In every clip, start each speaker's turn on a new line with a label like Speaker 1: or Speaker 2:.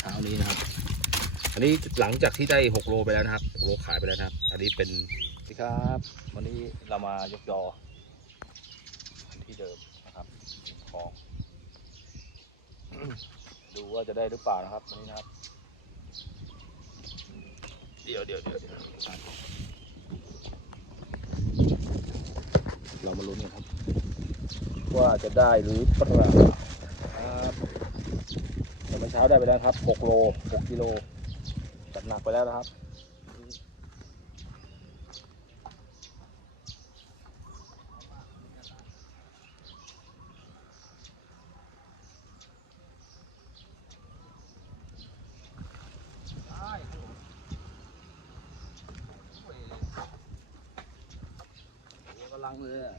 Speaker 1: เช้านี้นะครับ อันนี้หลังจากที่ได้หกโลไปแล้วนะครับหกโลขายไปแล้วนะครับ อันนี้เป็นพี่ครับ วันนี้เรามายกยอที่เดิมนะครับของดูว่าจะได้หรือเปล่านะครับวันนี้นะครับ เดี๋ยวเดี๋ยวเดี๋ยวเรามาลุ้นกันครับ ว่าจะได้หรือเปล่าครับ แต่เมื่อเช้าได้ไปแล้วครับ 6 โล 6 กิโลจัดหนักไปแล้วนะครับ ตัวกำลังเลยอะ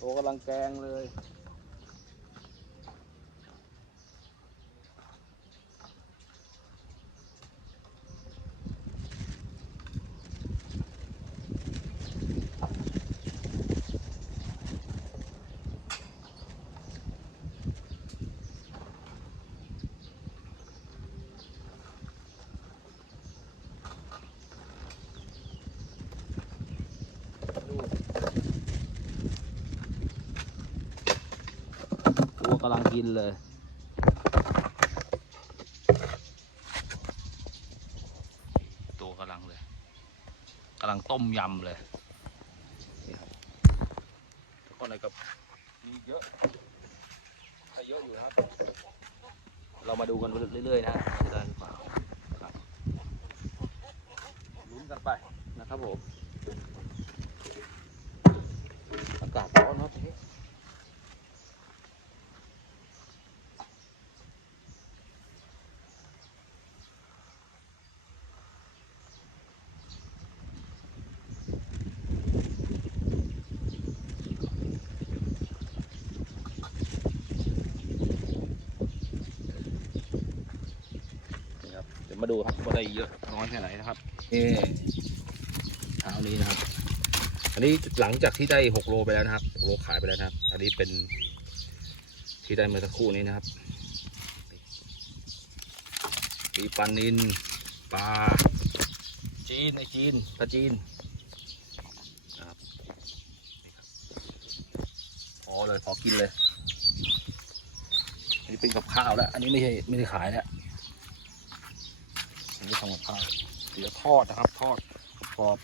Speaker 1: ตัวกำลังแกงเลย กำลังกินเลย ตัวกำลังเลยกำลังต้มยำเลยทุกคนเลยกับมีเยอะแต่เยอะอยู่ครับ เรามาดูกันเรื่อยๆนะจะได้หรือเปล่าครับลุ้นกันไปนะครับผม อากาศร้อนเนาะทีนี้ นี่ครับเดี๋ยว มาดูครับว่าได้เยอะน้อยแค่ไหนนะครับนี่เช้านี้นะครับ อันนี้หลังจากที่ได้หกโลไปแล้วนะครับหกโลขายไปแล้วนะครับ อันนี้เป็นที่ได้เมื่อสักครู่นี้นะครับมีปลานินปลาจีนไอจีนปลาจีนนะครับนี่ครับพอเลยพอกินเลย อันนี้เป็นกับข้าวแล้ว อันนี้ไม่ใช่ไม่ได้ขายแล้วอัน นี่ทำกับข้าวเดี๋ยวทอดนะครับ ทอดกรอบ